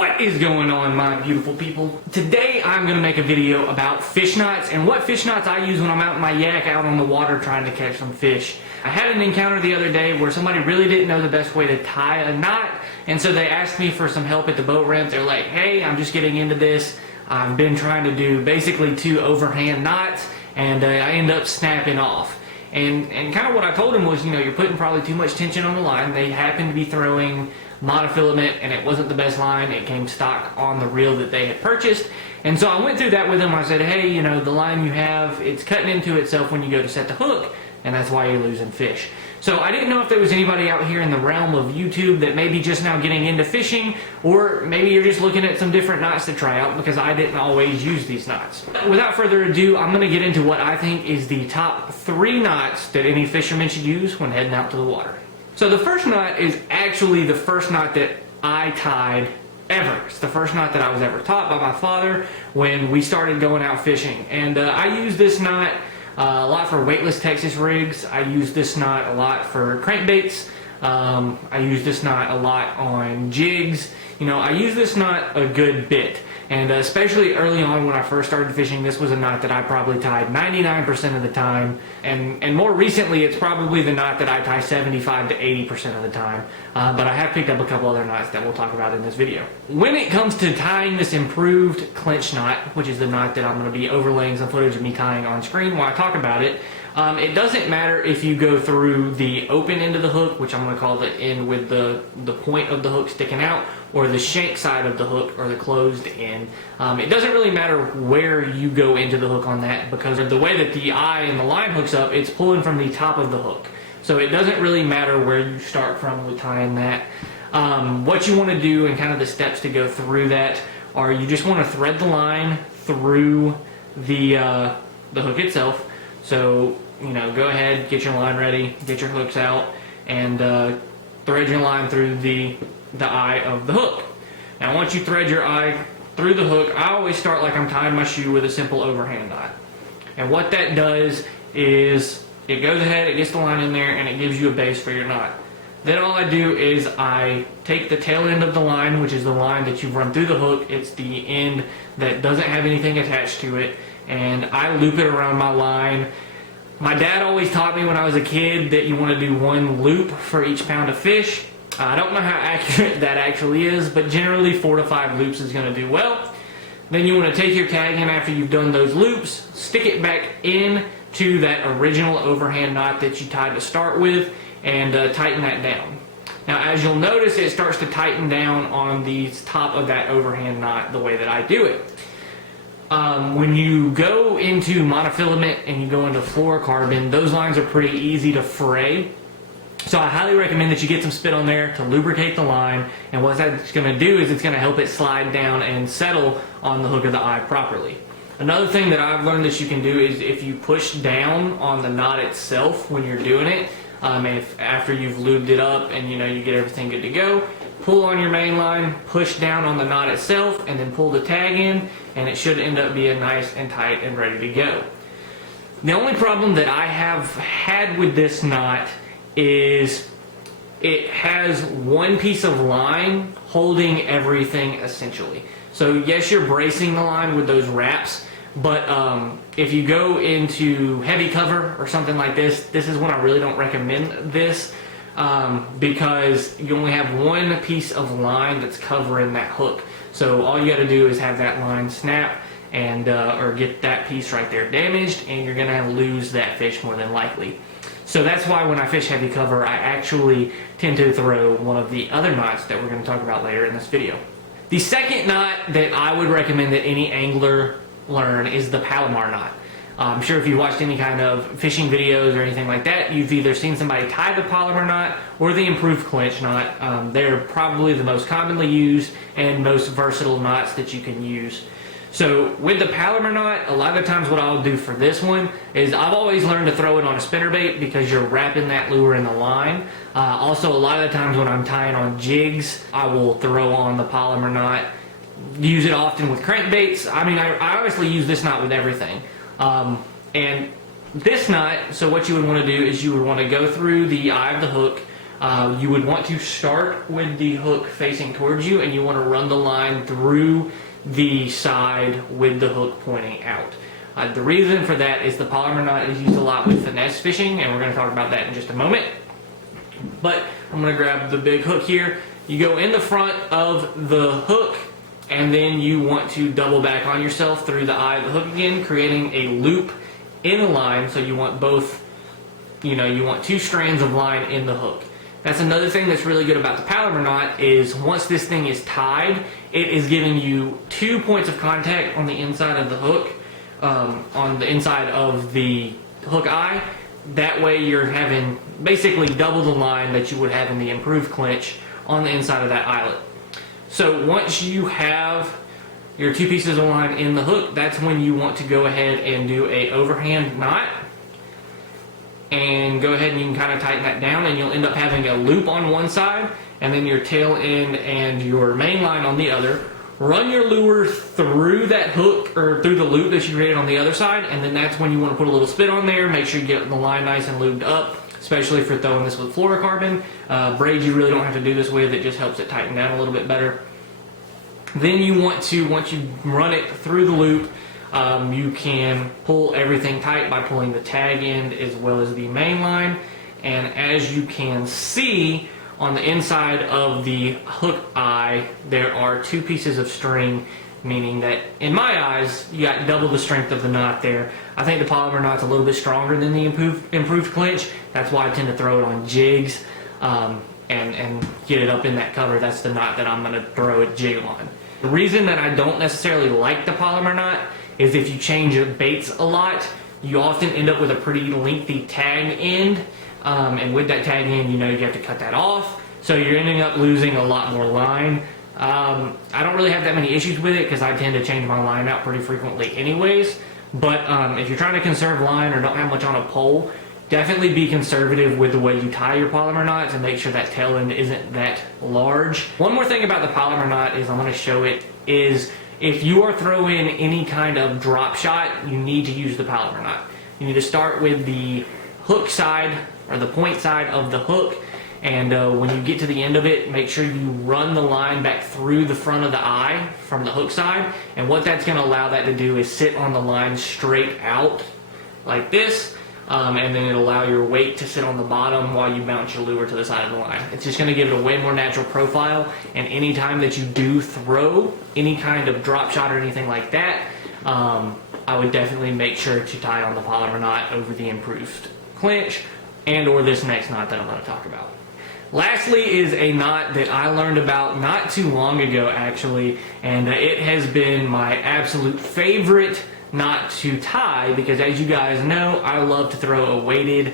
What is going on, my beautiful people? Today I'm going to make a video about fish knots and what fish knots I use when I'm out in my yak out on the water trying to catch some fish. I had an encounter the other day where somebody really didn't know the best way to tie a knot, and so they asked me for some help at the boat ramp. They're like, hey, I'm just getting into this. I've been trying to do basically 2 overhand knots, and I end up snapping off. And kind of what I told them was, you know, you're putting probably too much tension on the line. They happened to be throwing monofilament, and it wasn't the best line. It came stock on the reel that they had purchased. And so I went through that with them. I said, hey, you know, the line you have, it's cutting into itself when you go to set the hook, and that's why you're losing fish. So I didn't know if there was anybody out here in the realm of YouTube that may be just now getting into fishing, or maybe you're just looking at some different knots to try out, because I didn't always use these knots. Without further ado, I'm going to get into what I think is the top 3 knots that any fisherman should use when heading out to the water. So the first knot is actually the first knot that I tied ever. It's the first knot that I was ever taught by my father when we started going out fishing. And I use this knot a lot for weightless Texas rigs. I use this knot a lot for crankbaits. I use this knot a lot on jigs. You know, I use this knot a good bit. And especially early on when I first started fishing, this was a knot that I probably tied 99% of the time. And more recently, it's probably the knot that I tie 75 to 80% of the time. But I have picked up a couple other knots that we'll talk about in this video. When it comes to tying this improved clinch knot, which is the knot that I'm going to be overlaying some footage of me tying on screen while I talk about it, it doesn't matter if you go through the open end of the hook, which I'm going to call the end with the point of the hook sticking out, or the shank side of the hook, or the closed end. It doesn't really matter where you go into the hook on that, because of the way that the eye and the line hooks up, it's pulling from the top of the hook. So it doesn't really matter where you start from with tying that. What you want to do and kind of the steps to go through that are you just want to thread the line through the hook itself. So, you know, go ahead, get your line ready, get your hooks out, and thread your line through the eye of the hook. Now, once you thread your eye through the hook, I always start like I'm tying my shoe with a simple overhand knot. And what that does is it goes ahead, it gets the line in there, and it gives you a base for your knot. Then all I do is I take the tail end of the line, which is the line that you've run through the hook. It's the end that doesn't have anything attached to it, and I loop it around my line. My dad always taught me when I was a kid that you want to do 1 loop for each pound of fish. I don't know how accurate that actually is, but generally 4 to 5 loops is going to do well. Then you want to take your tag in after you've done those loops, stick it back in to that original overhand knot that you tied to start with, and tighten that down. Now, as you'll notice, it starts to tighten down on the top of that overhand knot the way that I do it. When you go into monofilament and you go into fluorocarbon, those lines are pretty easy to fray. So I highly recommend that you get some spit on there to lubricate the line, and what that's going to do is it's going to help it slide down and settle on the hook of the eye properly. Another thing that I've learned that you can do is if you push down on the knot itself when you're doing it, after you've lubed it up and you know you get everything good to go, pull on your main line, push down on the knot itself, and then pull the tag in, and it should end up being nice and tight and ready to go. The only problem that I have had with this knot is it has 1 piece of line holding everything essentially. So yes, you're bracing the line with those wraps, but if you go into heavy cover or something like this, this is when I really don't recommend this, because you only have 1 piece of line that's covering that hook. So all you got to do is have that line snap and or get that piece right there damaged, and you're going to lose that fish more than likely. So that's why when I fish heavy cover, I actually tend to throw one of the other knots that we're going to talk about later in this video. The second knot that I would recommend that any angler learn is the Palomar knot. I'm sure if you watched any kind of fishing videos or anything like that, you've either seen somebody tie the Palomar knot or the improved clinch knot. They're probably the most commonly used and most versatile knots that you can use. So with the Palomar knot, a lot of the times what I'll do for this one is I've always learned to throw it on a spinnerbait because you're wrapping that lure in the line. Also, a lot of the times when I'm tying on jigs, I will throw on the Palomar knot. Use it often with crankbaits. I mean, I honestly use this knot with everything. And this knot, so what you would want to do is you would want to go through the eye of the hook, You would want to start with the hook facing towards you, and you want to run the line through the side with the hook pointing out. The reason for that is the Palomar knot is used a lot with finesse fishing, and we're going to talk about that in just a moment. But I'm going to grab the big hook here. You go in the front of the hook, and then you want to double back on yourself through the eye of the hook again, creating a loop in the line. So you want both, you want 2 strands of line in the hook. That's another thing that's really good about the Palomar knot is once this thing is tied, it is giving you 2 points of contact on the inside of the hook, on the inside of the hook eye. That way you're having basically double the line that you would have in the improved clinch on the inside of that eyelet. So once you have your 2 pieces of line in the hook, that's when you want to go ahead and do a overhand knot. And go ahead and you can kind of tighten that down, and you'll end up having a loop on one side and then your tail end and your main line on the other. Run your lure through that hook or through the loop that you created on the other side, and then that's when you want to put a little spit on there. Make sure you get the line nice and lubed up, especially if you're throwing this with fluorocarbon. Braids you really don't have to do this with, it just helps it tighten down a little bit better. Then you want to, once you run it through the loop, you can pull everything tight by pulling the tag end as well as the main line. And as you can see, on the inside of the hook eye, there are 2 pieces of string, meaning that, in my eyes, you got double the strength of the knot there. I think the Palomar knot's a little bit stronger than the improved clinch. That's why I tend to throw it on jigs and get it up in that cover. That's the knot that I'm going to throw a jig on. The reason that I don't necessarily like the Palomar knot is if you change your baits a lot, you often end up with a pretty lengthy tag end. And with that tag end, you have to cut that off. So you're ending up losing a lot more line. I don't really have that many issues with it because I tend to change my line out pretty frequently anyways. But if you're trying to conserve line or don't have much on a pole, definitely be conservative with the way you tie your Palomar knots and make sure that tail end isn't that large. One more thing about the Palomar knot is I'm going to show it is if you are throwing any kind of drop shot, you need to use the Palomar knot. You need to start with the hook side or the point side of the hook, and when you get to the end of it, make sure you run the line back through the front of the eye from the hook side. And what that's going to allow that to do is sit on the line straight out like this, and then it'll allow your weight to sit on the bottom while you bounce your lure to the side of the line. It's just going to give it a way more natural profile, and anytime that you do throw any kind of drop shot or anything like that, I would definitely make sure to tie on the Palomar knot over the improved clinch and or this next knot that I'm going to talk about. Lastly is a knot that I learned about not too long ago actually, and it has been my absolute favorite knot to tie because, as you guys know, I love to throw a weighted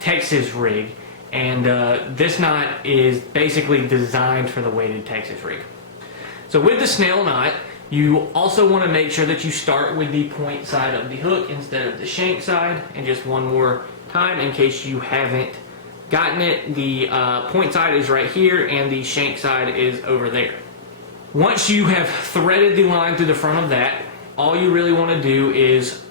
Texas rig, and this knot is basically designed for the weighted Texas rig. So with the snail knot, you also want to make sure that you start with the point side of the hook instead of the shank side. And just one more time in case you haven't gotten it, the point side is right here and the shank side is over there. Once you have threaded the line through the front of that, all you really want to do is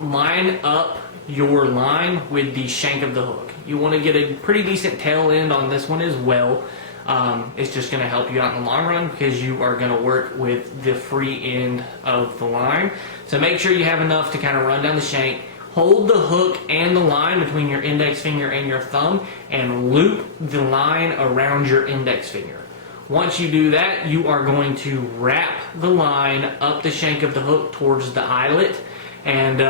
line up your line with the shank of the hook. You want to get a pretty decent tail end on this one as well. It's just going to help you out in the long run because you are going to work with the free end of the line. So make sure you have enough to kind of run down the shank. Hold the hook and the line between your index finger and your thumb and loop the line around your index finger. Once you do that, you are going to wrap the line up the shank of the hook towards the eyelet. And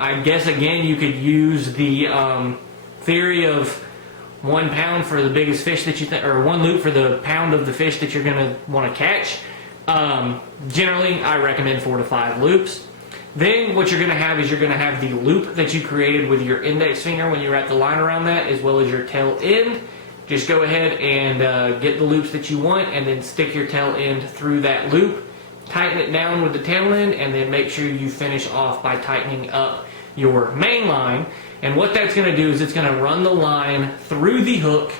I guess again you could use the theory of 1 pound for the biggest fish that you or 1 loop for the pound of the fish that you're going to want to catch. Generally, I recommend 4 to 5 loops. Then what you're going to have is you're going to have the loop that you created with your index finger when you wrap the line around that, as well as your tail end. Just go ahead and get the loops that you want and then stick your tail end through that loop. Tighten it down with the tail end and then make sure you finish off by tightening up your main line. And what that's going to do is it's going to run the line through the hook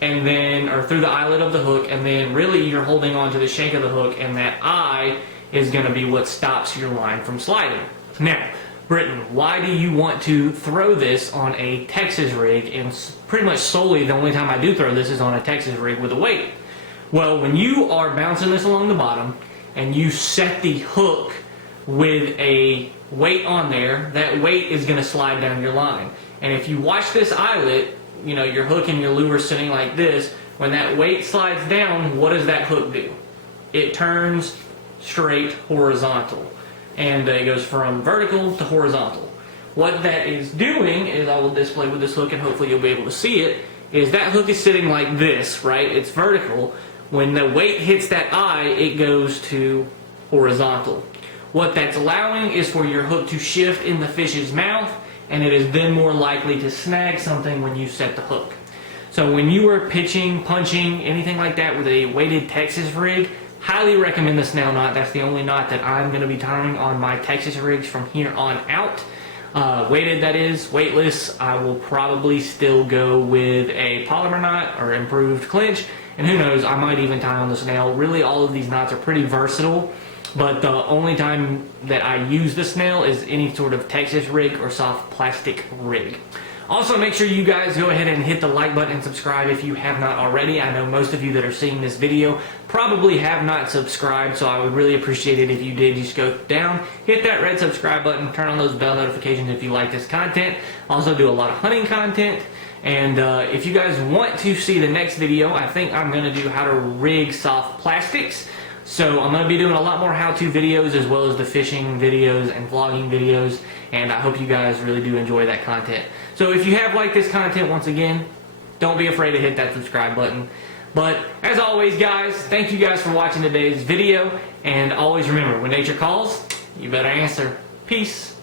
and then, or through the eyelet of the hook, and then really you're holding on to the shank of the hook, and that eye is going to be what stops your line from sliding. Now, Britain, why do you want to throw this on a Texas rig? And pretty much solely the only time I do throw this is on a Texas rig with a weight. Well, when you are bouncing this along the bottom and you set the hook with a weight on there, that weight is going to slide down your line. And if you watch this eyelet, you know, your hook and your lure sitting like this, when that weight slides down, what does that hook do? It turns straight horizontal. And it goes from vertical to horizontal. What that is doing is, I will display with this hook and hopefully you'll be able to see it, is that hook is sitting like this, right? It's vertical. When the weight hits that eye, it goes to horizontal. What that's allowing is for your hook to shift in the fish's mouth, and it is then more likely to snag something when you set the hook. So when you are pitching, punching, anything like that with a weighted Texas rig, highly recommend the Snail Knot. That's the only knot that I'm going to be tying on my Texas rigs from here on out. Weighted, that is, weightless, I will probably still go with a Palomar knot or improved Clinch, and who knows, I might even tie on the Snail. Really, all of these knots are pretty versatile, but the only time that I use the Snail is any sort of Texas rig or soft plastic rig. Also, make sure you guys go ahead and hit the like button and subscribe if you have not already. I know most of you that are seeing this video probably have not subscribed, so I would really appreciate it if you did. Just go down, hit that red subscribe button, turn on those bell notifications if you like this content. Also do a lot of hunting content. And if you guys want to see the next video, I think I'm going to do how to rig soft plastics. So I'm going to be doing a lot more how-to videos as well as the fishing videos and vlogging videos, and I hope you guys really do enjoy that content. So if you have liked this content, once again, don't be afraid to hit that subscribe button. But as always, guys, thank you guys for watching today's video, and always remember, when nature calls, you better answer. Peace.